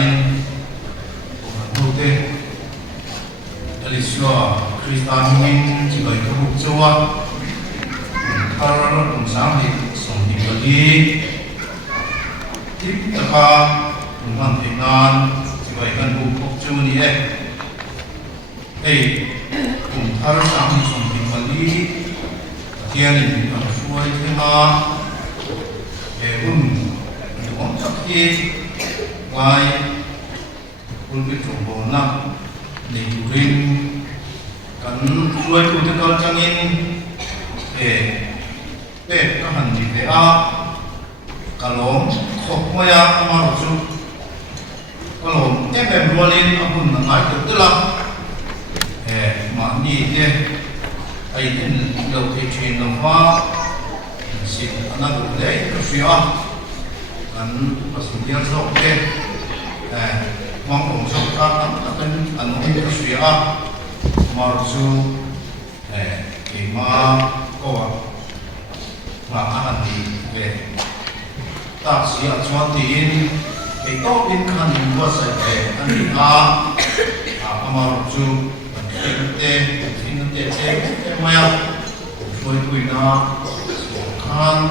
in hote aliswa Kristan min chỉ bởi cái mục chúa thar cùng sáng thì sống đi vào đi tiếp tất cả cùng hoàn thiện nan chỉ bởi cái mục chúa này ấy cùng thar sáng thì sống đi vào đi thiên đình làm xuôi thế mà để cũng chắc khi ngoài biết trồng bò nè để rin cần nuôi tụi con cho nên để các hành gì để cả lốm khóc mới mà một chút cả lốm em mua lên ông cũng nói được tức là mà gì thế ai đến đầu thì chuyện đồng hoa xin anh được đấy cái phía anh có sự liên rộng thế mong cùng sống các anh nói cái phía mà dù thì mà có mà anh thì về ta sĩ ở chỗ tiền thì có bên khăn qua sài anh đi mà dù mình tê mail vui vui na khăn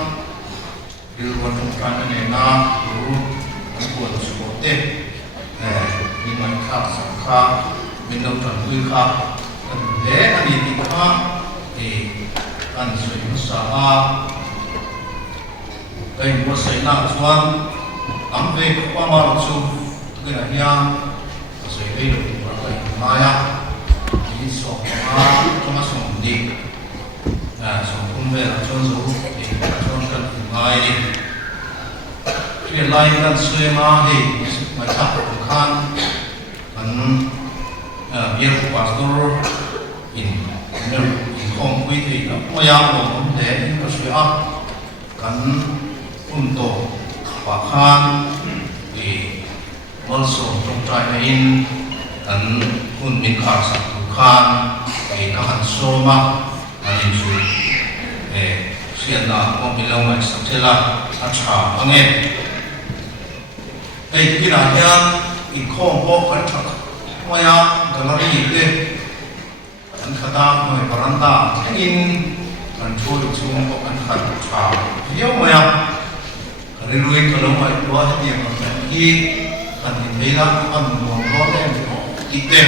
điều quan trọng này na đủ anh buồn số tê nhưng mà khác sang khác mình đâu cần vui khác để anh đi khác thì anh sẽ sao cái mua sấy nào chuan nắm về qua mà chú cái này nha sấy đây được và cái mai á đi sổ trong cái sổ đi sổ cũng về là cho dấu thì cho cần mai đi cái lai cần sấy mà thì mà chắc cũng khăn anh biar pastor in không quý thì nó có giao một vấn đề nó sẽ cần untuk bahkan di also trong trại này in cần pun min khảo sát khan thì nó hẳn số mà anh chú xuyên là con bị lâu ngày sắp sẽ là anh trả anh em đây cái là nha in không có cái thật mà ya gallery để anh khata người baranda in anh chui xuống có anh khát trả nhiều mà ya rồi cái lồng mai tua hết nhiều mà khi anh thấy là anh muốn có thêm ít thêm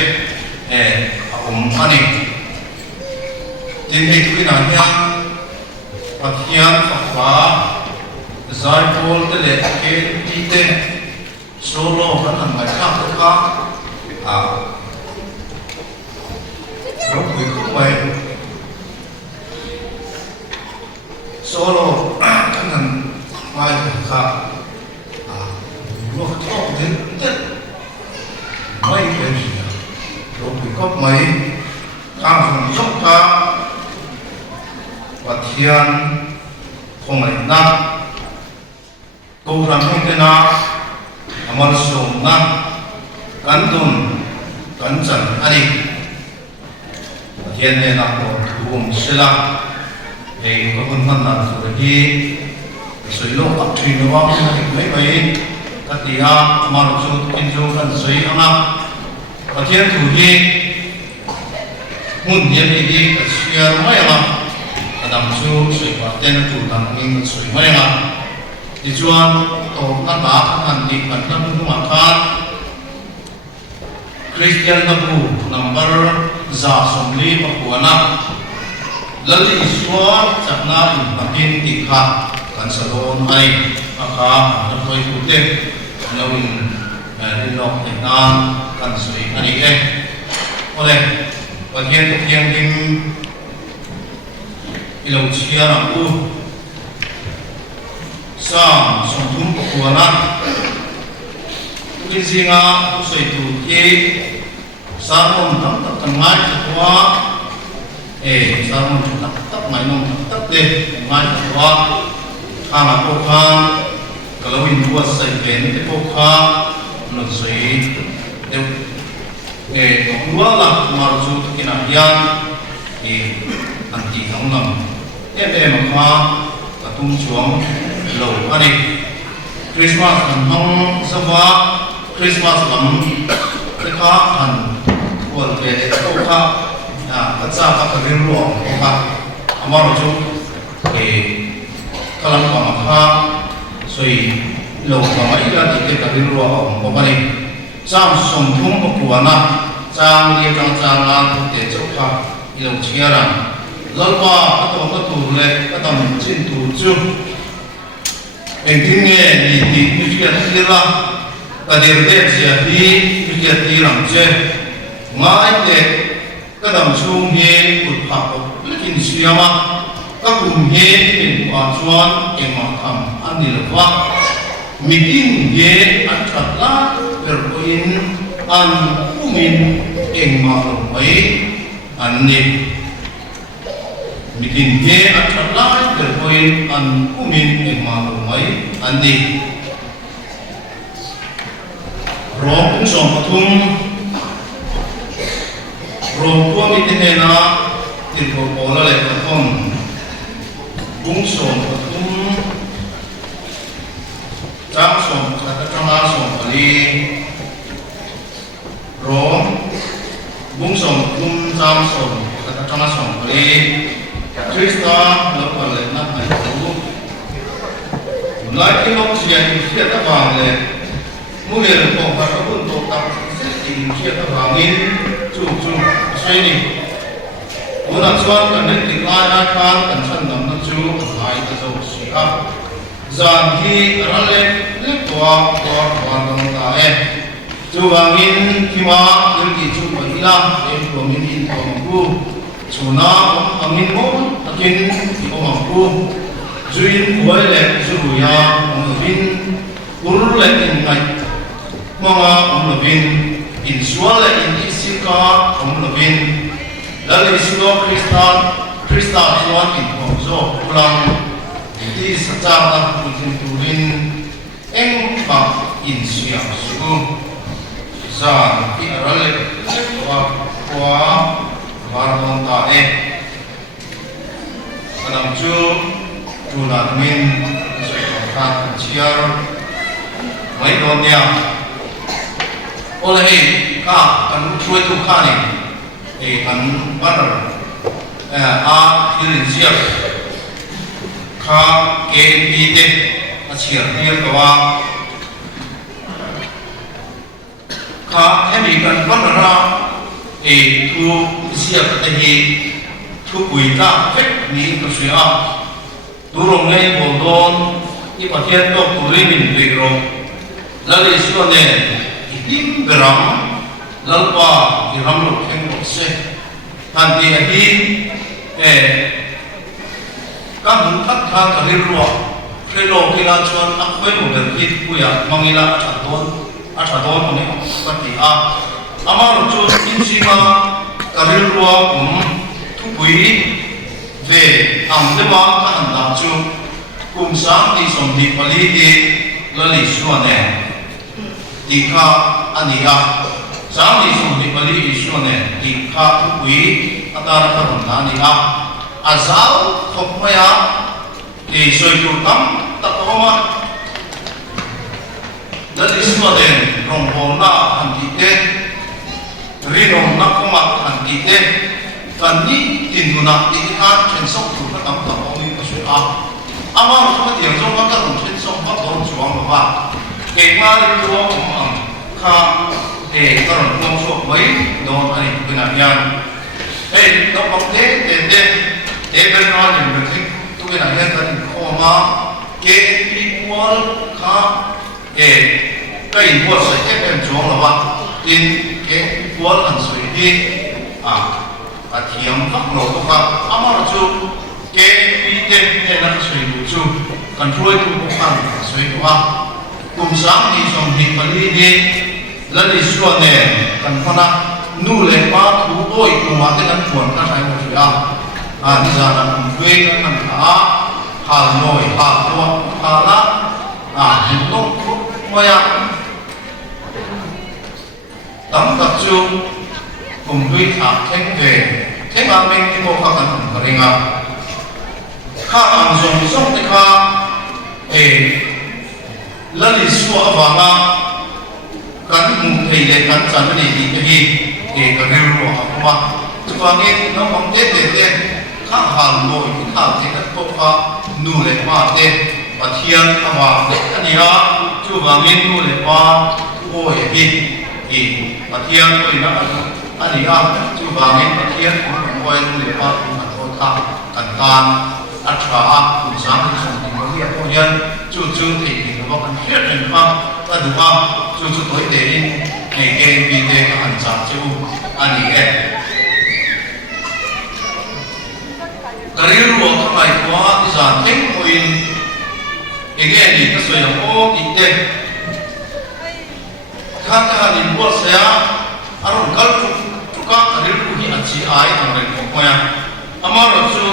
ông anh ấy tin hay cái nào nha và hiện Phật pháp giải phẫu cái lệ cái ít thêm solo vẫn là người khác tất cả lúc người không vậy solo cái thằng mai thằng khác lúc thọ đến tết mấy cái gì lúc người có mấy càng phần dốc cả và thiên không phải năng câu rằng không thể nào mà sống năng cắn đồn cắn chân anh thiên này là một vùng sẽ là để có phần phân là rồi khi suy lô ấp thủy nó vào thì mấy mấy các địa mà nó dùng kinh doanh cần suy ăn nào và thiên thủ hi muốn nhiên đi cái suy mấy mà làm chú suy và tên thủ làm nên suy mấy mà thì chuan tổ các bác hành đi cần năm cũng mà khác Christian Nabu number za somli pakuana lalli iswa chakna impakin tikha kan salon ai aka na toy kute nawin rilok tenan kan sui ani ke ole bagian yang dim ilau chia rampu sam somtum pakuana Kisinga usai tu ye sarmon tak tengah tua sarmon tak main tak deh main tua kama kokha kalau ini buat saya benda kokha nak saya dua lah marju kena yang anti tanglam maka katung cuang low ani Christmas antong sebuah Christmas lam cái khá hẳn buồn về câu khá tất cả các cái riêng ruộng câu khá mà rồi chú thì các làm bằng khá rồi lâu mà mấy là thì cái riêng ruộng của mình trang sùng thung của quán à trang đi trang là để chỗ khá lâu chia ra lâu qua các tù lệ các tầm trên tù chung mình tin nghe thì như chuyện kia là ta điều đẹp sẽ đi như chuyện đi làm chơi ngay để các đồng chung nghe một học bất kỳ gì mà các cùng nghe mình qua chuan em mà thầm ăn đi là quá mình tin nghe ăn thật là được in ăn của mình em mà đồng ấy ăn đi mình tin nghe ăn thật là được in ăn của mình em mà đồng ấy ăn đi rồi cũng sống một thùng rồi qua mình thế này là tiền của bố là lại một thùng cũng sống một thùng trang sống các trang lá sống ở đi rồi cũng sống một thùng trang sống các trang lá sống ở đi Krista nó còn lại năm này cũng lại cái lúc gì anh biết các bạn này mỗi người có các quân tổ tập sẽ tìm kiếm các bạn in chung xây đi muốn làm sao cần đến tình ai ai kan cần sẵn nắm được chú ai ta dấu sĩ áp dàn khi ra lên lết qua hoàn đồng ta em chú vàng in khi mà đến kỳ chú bảy la em của mình in của mình cu chú na ông in bốn takin của mình cu chú in với lệ chú ya ông in uống lệ in ngày mga umlabin insuala in isika umlabin lali sudo Krista suan in pongzo ulang di sacata in turin eng pa in siang su sa ki arale kwa varmon ta e anam chu tulan min sa chiar mai don ya oleh ka kan cuai tu ka ni kan banar hirin siap ka KNP te achiar dia kawa ka hemi kan banara thu siap te hi thu kui ka phek ni ka sia durong nei bodon i pathian to turin min begro lali suane tim beram lalpa iram lo kheng lo se han ti hi ka mun thak tha ka ri ro khelo kila chuan a khoi lo der hit puya mangila a tha don ne ka ti a ama ro chu in si ma ka ri ro thu pui ve am de ma ka an la chu kum sang ti som ni pali ti lali suane di kha ania sang ni sum di bali isone di kha ui atara ka na ni a azal khopmaya di soi tu tam takoma dal isone rong hona anti te rinom na koma anti te kan ni tinuna di ha chen sok tu ka tam tam oni ka sui a ama ro ka tiang jong ka ron chen sok ka don chuang ba ke ma ri lo kha để các bạn không số mấy đồ này cái nào nhàn đây nó có thế để bên ngoài những việc gì tôi cái nào nhàn cái khó mà cái people kha để cái people sẽ ép em xuống là bạn tin cái people ăn suy đi thiam các lỗ các bạn ama là chú cái cái là suy đủ chú control cũng không suy các bạn cùng sáng đi xong đi phải đi lali suane kan khona nu le pa thu oi ku ma te kan puan ka thai mo ya ni za na kwe kan ha ha noi ha to ha la ni to mo ya tam ta chu cùng với thạc thánh về thế mà mình cái bộ phận của mình kha ăn dùng xong thì kha lali suwa vanga kan mu thei le kan chan ni ti hi e ka ril ro ha ma chuangin no mong te kha hal mo ki kha te ka to kha nu le ma te pathian ama ani ha chuangin nu le pa o e bi e pathian ko ina ani ha chuangin pathian ko nu le pa ko kha kan tan atra kun sang ki song ti mo ya ko yan chu thei ni ko kan hiat ren pa ta du ha chu toi te ni ne ke bi te ka an cha chu ani e karir wo ka mai kwa za teng mo in ege ni ka so ya o ti te ka ni bo sa aron kal chu ka karir ku hi achi ai ang ren ko ya amaro chu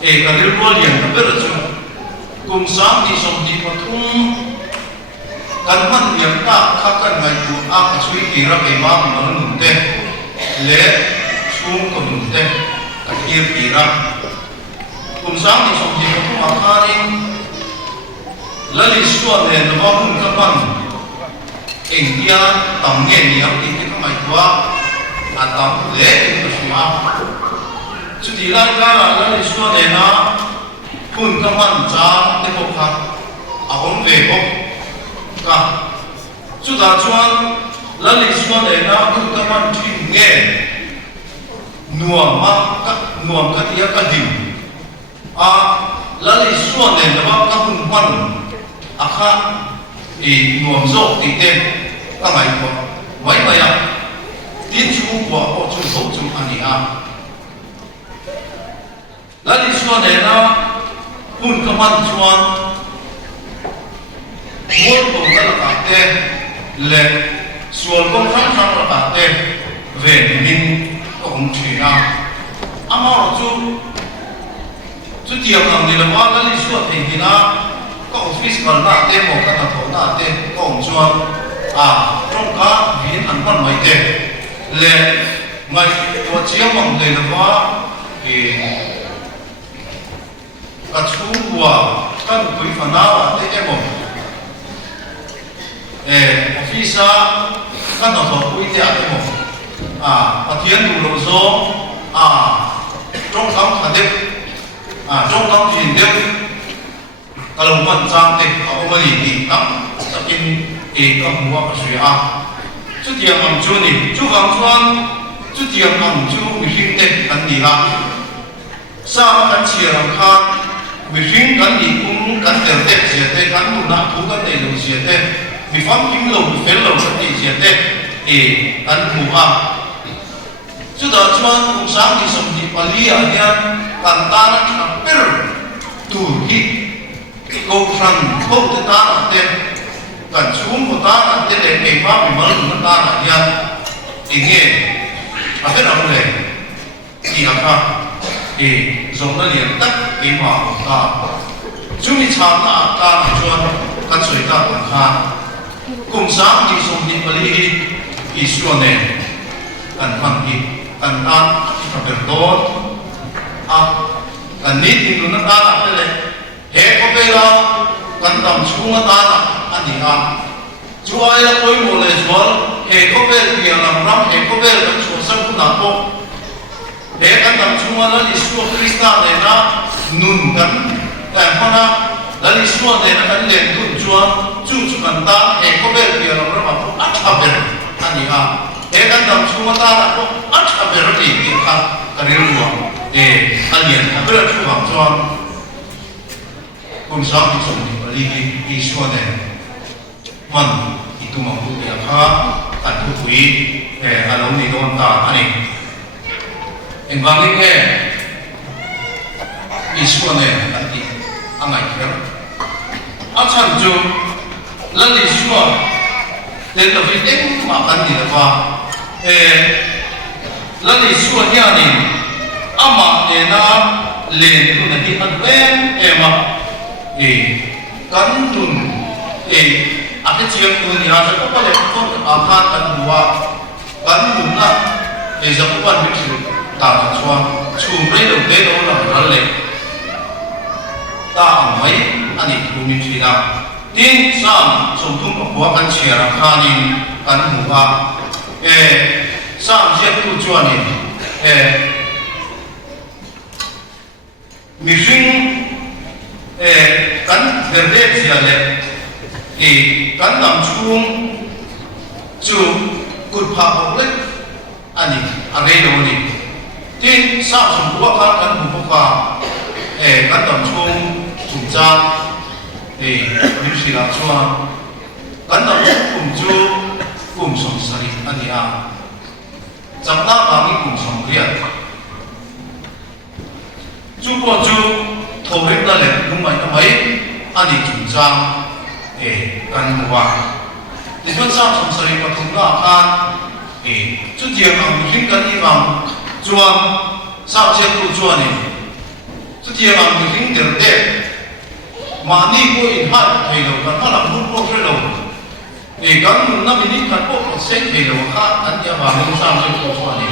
e karir wo lian ka ber chu kum sang ni som di pathum kan man yang ta kha kan mai tu a ka chui ki ra pe ma ma nun te le chung ko nun te ka kir ki ra kum sang ni som di pathum a kha ni la li suwa le no ba hun ka ban eng dia tam nge ni am ti ka mai tua a tam le ko sma chu di lai ka la li suwa le na hun ka man cha te ko kha a hom ve ko ka chu da chuan la li suwa le na hun ka man thin nge nuam ka tia ka dim a la li suwa le na ba ka hun pan a kha e nuam zo ti te ka mai ko wai ba ya tin chu ko o chu zo chu ani a la li suwa le na hun ka man chuan muôn đồ rất là cả tê lệ xuân công kháng kháng là cả tê về mình cũng chỉ là ám ao chú tiệm làm gì là quá lấy lý suất thì na có office còn là tê một cái là thổ là tê có ông chuan trong cả viên ăn quan mấy tê lệ ngày của chiếc mỏng tê là quá thì cả chú của các quý phần nào tê em một office kan no to pui te ate mo pathian du lo zo trong tham kha de trong tham thin de kalong man chang te a omali ti tam takin e ka muwa ka suya chu tiang am chu ni chu wang chuan chu tiang am chu mi hing te kan ni la sa kan chia ram kha mi hing kan ni kum kan tel te sia te kan nu na thu kan te lo sia te mi pham kim lo mi fel lo kan ti sia te e kan mu a chu da chuan kum sang ni som ni pali a hian kan ta na ka per tu hi ko fran ko te ta na te kan chum ko ta na te le ke ma mi mal nu ta na hian e nge a te ra le ki a ka e zong na lian tak e ma ta chu mi cha na ta na chuan kan soi ta kan kha kum sang ni som ni pali hi isuane kan phang hi kan an ka ber don kan ni tin nu na ta na te le he ko pe la kan dam chunga ta na ani ha chu ai la koi mo le zwal he ko pe pi lam ram he ko pe kan chu sang ku na ko he kan dam chunga la isu krista le na nun kan ta hona la isu le na kan le tu chuan chu kan ta he ko pe pi lam ram ko a tha ber ani ha he kan dam chunga ta na ko a tha ber ti ki kha ka ri ruwa alien ka ber chu wang chuan kum sang ni som ni pali ki isu ne man itu mampu dia kha kan tu pui along ni don ta ani en bang ni ke isu ne kan ti angai kher a chan ju la li su den lo vi teng ma kan ni la ba la li su nia ni ama e na len tu na hi an wen ma kan nun a ke chiang tu ni ha sa ko pa le ko a kha kan huwa kan nun na za ko pan mi chu ta na chuan chu re lo de lo la le ta mai ani ku mi chi na tin sam som tum ko kan chia ra kha ni kan mu a sam sia tu chuan in mi hring kan verde sia le kan lam chung chu kut pha bok le ani arei lo ni tin sam sum wa kan mu ka kan lam chung chung cha ni sila chuan kan lam chung chu kum som sari ani a jamna ba ni kum som ria chu ko chu thore ta le lung mai ta mai ani chung cha kan wa ti chuan sam som sari pa thung la khan chu jiang ang hing kan ni wang chuan sam che tu chuan ni chu jiang ang hing der de mà ni ko in ha thei lo kan ha lam mun ko thre lo kan mun na mi ni kan ko se thei lo kha an ya ba mun sam se ko so ni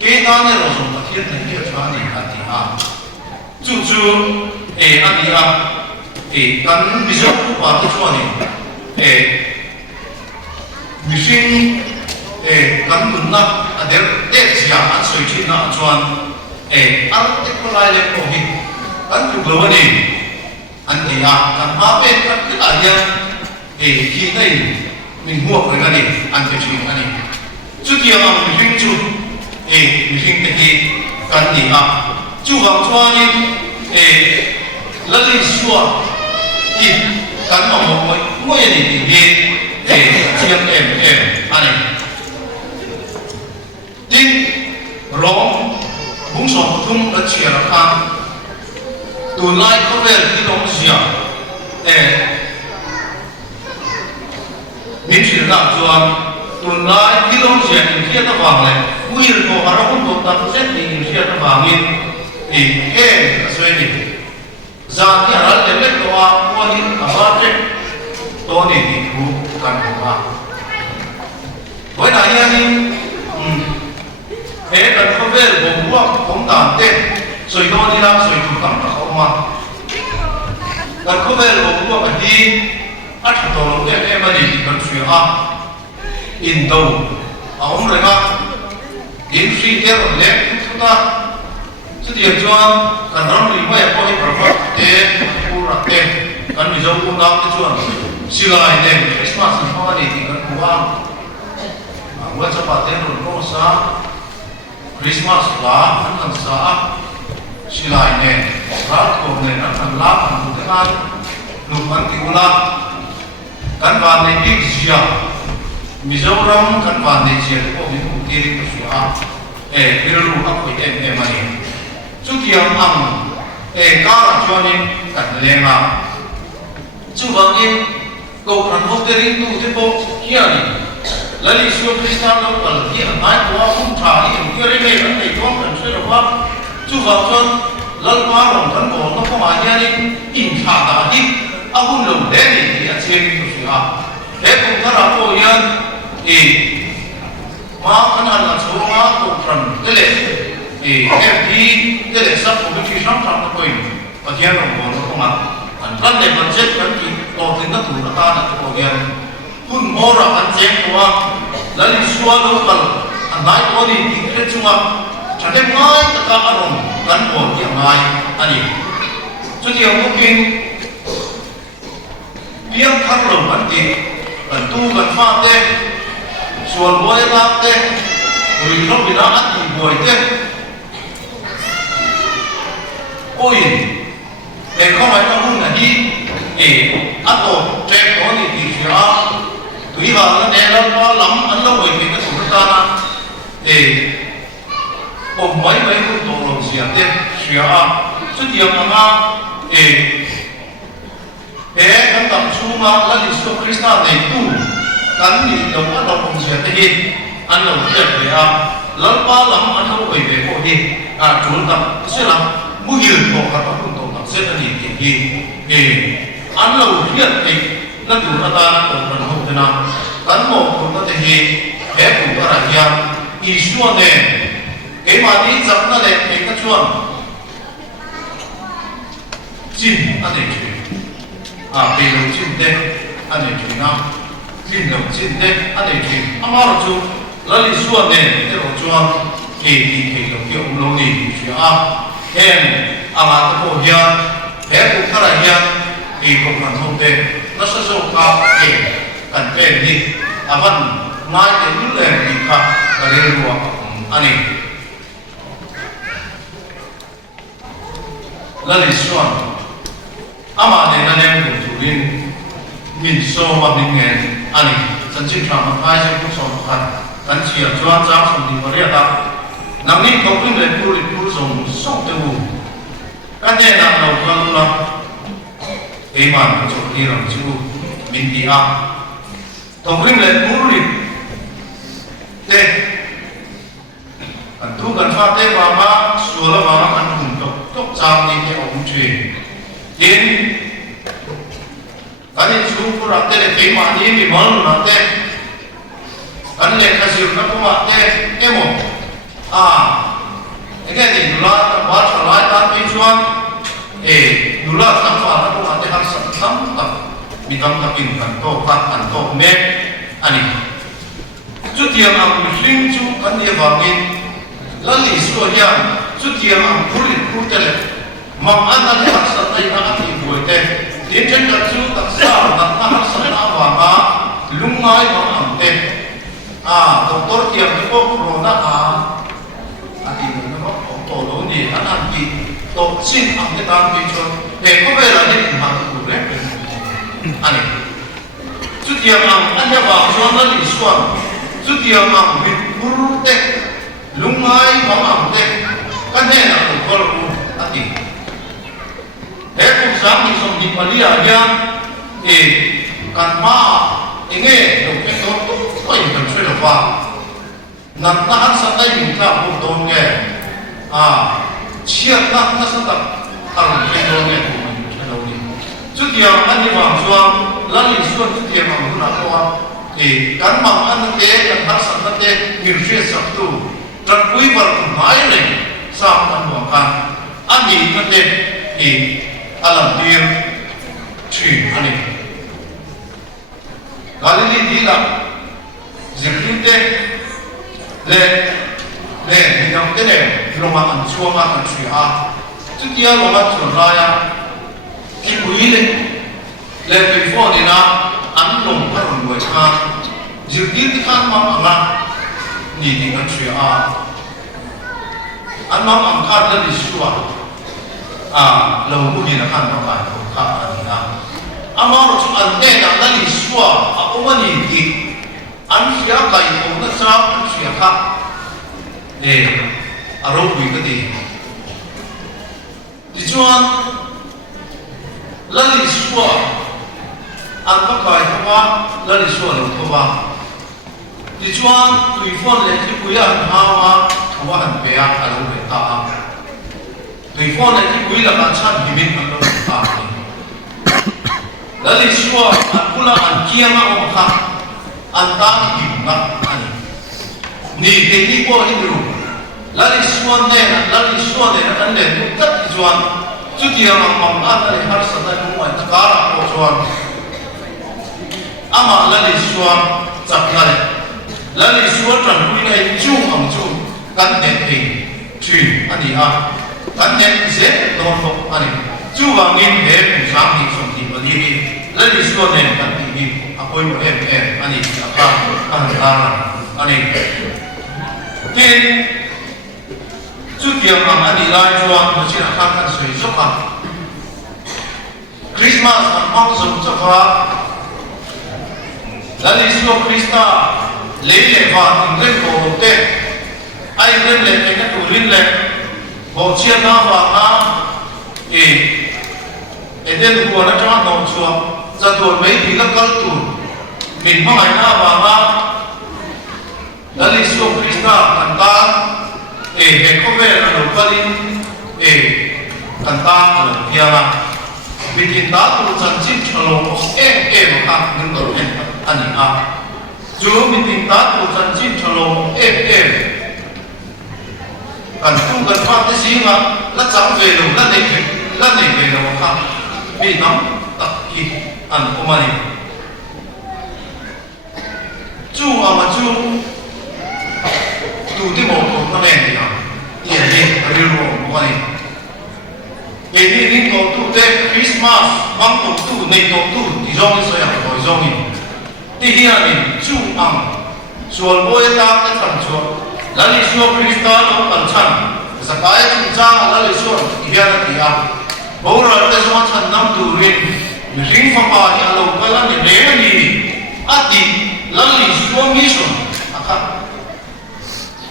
ke ta ne lo so ta thiên này kia cha ni an ti ha chu chu an ti ha kan mi zo ku pa to so ni mi shin kan mun na a der te sia an soi chi na chuan an te ko lai le ko hi kan ku lo ni anh thì làm ba bên các cái tài nhân khi này mình mua cái này anh phải chịu anh trước kia mà mình hình chung mình hình cái cái gì chú vào cho nên lấy đi xua thì cái mà một mỗi người thì chiếm em anh này tin rong bung sòng thung đã chia ra khăn tuần lai có về cái đông gì mình chỉ làm cho tuần lai cái đông gì thì kia nó vàng này nguyên của họ cũng tốt tập xét thì kia nó vàng lên thì cái xoay đi ra cái là để lấy đồ qua đi cả ba cái đồ này thì cũng cần phải với đại nhân cần có về bộ mua cũng tạm tên rồi đó đi làm rồi cũng tạm là không mà cần có về bộ mua phải đi ăn đồ em mà đi cần suy in đâu ông rồi mà in suy theo rồi lấy chúng ta sự tiền cho cần nó đi mấy có cái bảo vật thế u rạc thế cần bị dâu u nam cái chuột xí lại này Christmas nó đi thì cần mua mua cho bà tên rồi có sao Christmas là ăn cần sao xí lại này rác cùng này ăn cần lá ăn cùng cái ăn lục ăn tiêu lá cần vào này đi gì Mizoram kan vande sia ko ni utiri ko sia biru ak ko em mani chutiam am ka choni kan lenga chuwangin ko kan hotering tu te po hiani lali su kristan lo kal hi mai ko hum tha hi ko re me kan nei ko kan se ro wa chuwang chon lal pa rom kan ko no ko ma hiani in tha da hi ahun lo de ni a chen ko sia cũng có là cô nhân mà anh là số mà tổ phần cái lệ em đi cái lệ sắp của cái chi sống trong cái quyền và thiên đồng hồ nó không ăn anh lần này vẫn chết vẫn chỉ tổ tính các thủ là ta là cái cô nhân hun mô ra anh chết của lấy xua đâu cần anh nói có đi thì cái chung à chẳng thêm ngay tất cả các đồng gắn bộ hiện nay anh đi cho nhiều có kinh tiếng khăn lồng anh đi cần tu cần pha tê xuân bôi la tê rồi không bị đã ăn thì buổi tê ôi để không phải trong hung là đi để ăn đồ trẻ có thì sửa tùy vào nó đè lên nó lắm ăn lâu rồi thì cái thủ ta là để ôm mấy cái đồ lòng xiên tê sửa xuất hiện mà kan tam chuma la listo krista nei tu kan ni lo ka lo kong sia te hin an lo te le a lal pa lam an lo oi ve ko hi a chul tam se lam mu hi ko ka pa kun to tam se ta ni ti hi an lo hian ei na tu ta ta ko ran ho te na kan mo ko ta te hi ku ra ya i suwa ne ke ma ni chap na le ke ka chuan chin a ne bây giờ chim đen anh ấy chỉ nói min lo chin de ane ki amaro chu lali suan ne te ro chuan ke ti ke lo ki lo ni chu a hen ala ko hian he ku khara hian ti ko kan ho te na sa so ka ke kan pe ni aman ngai te lu le ni ka ka re ro ani lali suan ama ne na ne ku tu rin min so ma min nge ani san chi tra ma ai se ku so ka kan chi a chuan cha som ni ma ria ta nang ni ko pin le pu ri pu so so te wu kan ne na lo ka lu la e ma ko chu ni ram chu min ti a to pin le pu ri te an tu kan fa te ma ma su la ma an kun to chang ni ke ong chui tin kan chu ku ra te le ke ma ni mi mal na te kan le ka siu na ko ma te emo a ege ni la ba cha la ta pi chuan e la sam fa na ko ma te har sam sam ta mi tam ta kin kan to kan to me ani chu tiang ang hling chu kan ni wa ni la li su hian chu tiang ang phuli khu te le mam an na le har sa tai na ti boi te tin chen ka chu tak sa na har sa na wa ma lungai ma am te a doktor tiang ko pro na a ati no no to lo ni an ti to sin am te tan ti chu te ko be la ni ma ku re ani chu tiang ang an ya wa chuan na li suan chu tiang ang mit pur te lungai ma am te kan ne na ko lo ati he ku sam ni som ni palia ya e kan ma enge lo ke to ko in kan chue lo wa nan na han sa dai min ka bu don nge a chia na sa ta ang ke don nge ku man ke lo ni chu dia an ni wa chuan la li suan chu dia ma na ko wa e kan ma an ke kan har sa na te mir che sa tu kan pui par mai le sa kan wa kan an ni ka te e alam dir chui ani galili dila zikrinte le ni dam te le loma an chuanga an chui a chu tia loma chu ra ya ki pui le pe fo ni na an lom ka ron wai ka zikir ti kan ma anga ni ni an chui a an ma am ka le li suwa lo mu ni na kan ma ka ko ka ani na amaro chu an ne na na li suwa a ko ma ni ti an sia kai ko na sa an sia ka le a ro bui ka ti ti chuan la li suwa an ka kai ko wa la li suwa lo ko wa ti chuan tui fon le ti ku ya ha wa ko wa an pe a lo be ta a tui fon le ti ku la ka chan hi min an lo ta la li suwa an pula an kia ma o kha an ta ki na ani ni te ni ko hi ru la li suwa ne na kan le tu tat ki chuan chu ti ang mam an le har sa da mu an ka ra ko chuan ama la li suwa chak na le la li suwa tran pu nei chu am chu kan ne te chui ani a kan ne se don lo ani chu wang in he ku sang ni som ti ba ni la li suwa ne kan ti ni a koi mo em ani ka ani tin chu tiang am ani lai chuan mo chi na kan soi so ka Christmas am ong so so fa la li suwa Krista le wa tin re ko te ai rem le ke na tu rin le bo chia na wa na e den ko na cha no chuan za tu mai ti la kal tu min ma mai na wa ma la li suwa Krista kan ta e he ko ve na lo kalin e kan ta lo pia ma bikin ta tu chan chin chalo e ma ka nin do en ani a ju bikin ta tu chan chin chalo e kan tu kan fa te si ma la chang ve lo la nei ve lo ka bi nam tak ki an ko ma ni chú mà chú tu tí một của con này à hiện đi ở điều một con này hiện đi đến tổ tu Tết Christmas băng tổ tu này tổ tu thì do cái sợi học rồi do mình thì hiện đi chú chuồn bôi ta cái phần chuồn là lý do Christian nó cần chân sa cái chúng ta là lý do hiện thì bố rồi cái số chân năm tu rin riêng phong ba thì alo cái là để cái gì đi là lý do mission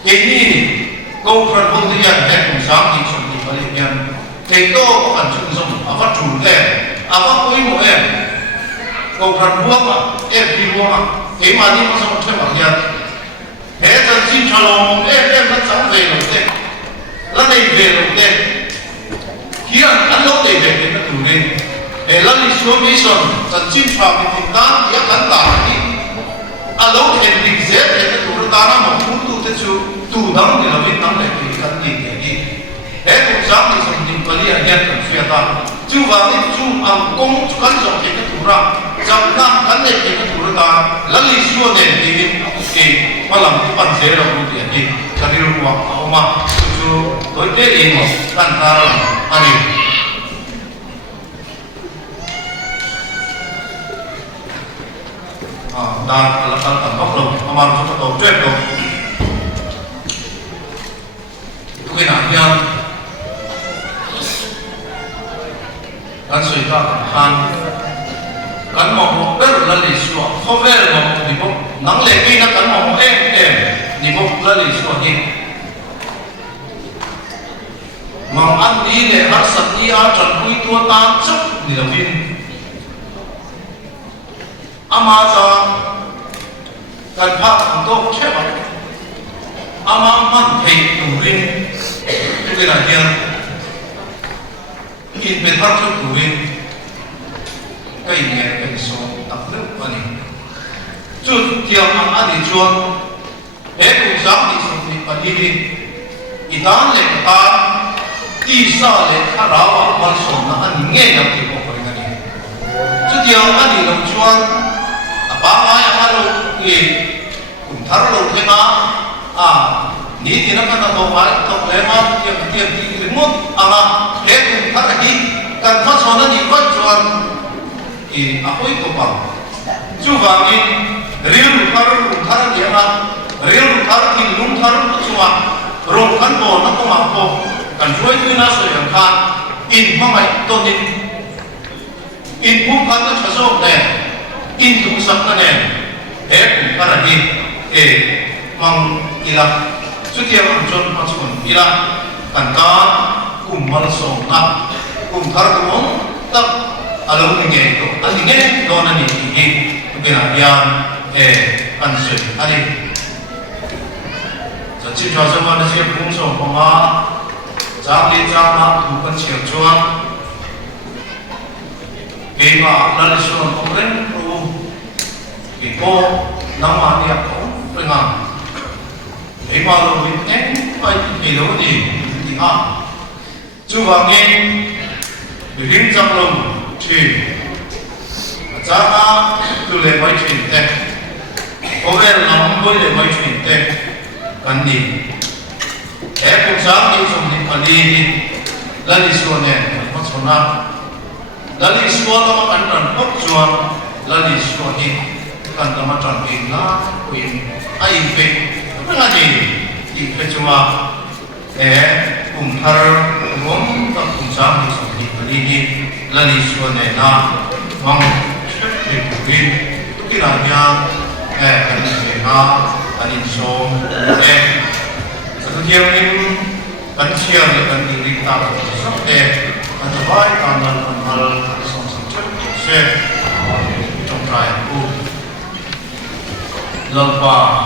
cái này câu phần phong thì nhận đẹp cũng sáng thì chuẩn bị vào lịch nhận cái đó có cần chung dùng phát chủ đề phát cuối một em câu phần buông em đi buông cái mà đi mà xong chơi bằng nhận thế chân xin cho lòng em nó sáng về đầu tiên nó đây về đầu tiên khi anh lâu để về cái chủ đề để là lý do mission chân xin cho mình tình cảm thì anh ta đi anh lâu thì định dễ để cái chủ đề ta nó một phút tu thế chú tu đắng thì là biết đắng lại thì cần gì để đi thế cũng sáng thì xong tình quản lý anh em cần phiền ta chú vào cái chú công cán dòng cái chủ ra trong năm cán để cái chủ đề ta là lý do để đi cái mà làm cái bản chế rồi cũng tiền đi cái điều hoặc mà chú đối với đi một căn ta anh đi ta là căn tầm góc lồng mà chúng ta tổ chức rồi cái nào nha kan suy ta kan mau ber la li suwa kho ver mo ni bo nang le ki na kan mau em ni bo la li suwa ni mang an ni le har sat ni a tran pui tua ta chuk ni la vin ama cha kan pha ang to che ba ama man thei tu rin cái là gì in bên thắt chốt của mình cái nghe cái số tập lớp anh chút chiều ăn đi chuan để cùng sáng đi xong đi ăn đi đi tan lệ ta đi xa lệ khá ráo và quan sống là anh nghe được thì có phải cái gì chút chiều ăn đi làm chuan ba mai ăn lâu thì cùng thắt lâu thế mà ni thì nó cần đầu phải đầu lẽ mà tiền thì muốn hết cũng thắt đi cần phát số nó đi phát chuẩn thì ôi tổ bảo chú vàng đi riêng lục thắt gì mà riêng lục thắt thì lục thắt nó chua rồi cán bộ nó cũng mặc bộ cần chuối cứ nó sợi hàng khan in mà mày tôn in phúc khăn nó cho số này in thùng sập nó này hết cũng thắt đi để mong đi làm chút tiền ăn chôn ăn chôn đi ra cần ta cùng mal song na cùng thar cũng tập alo nghe to anh nghe đó là gì cái là bian ăn sợi anh đi giờ chỉ cho chúng ta sẽ cùng sống cùng mà trang đi trang mà thu phân chiều chuan cái mà là lịch sử không đến rồi cái cô nằm ở nhà cũng phải ngang cái màเราbiết em phải bị đâu đi chú vàng nghe riêng trong lòng chuyện cha từ lệ mấy chuyện thế có vẻ lắm với lệ mấy chuyện thế cần đi em cũng sáng đi xong đi cần đi là đi xuống này mất số nào là đi xuống nó mà cần cần mất chuan là đi xuống đi cần làm tròn tiền là quyền ai về cái là gì thì phải chua để cùng thở uống tập cùng sáng thì sống thì đi là đi xuống này là mong thì cũng đi cái là nhà cái gì mà anh sống em cái điều này anh chia thì anh đi ta sắp đẹp anh sẽ vai anh sống chất sẽ trong trái u lâu qua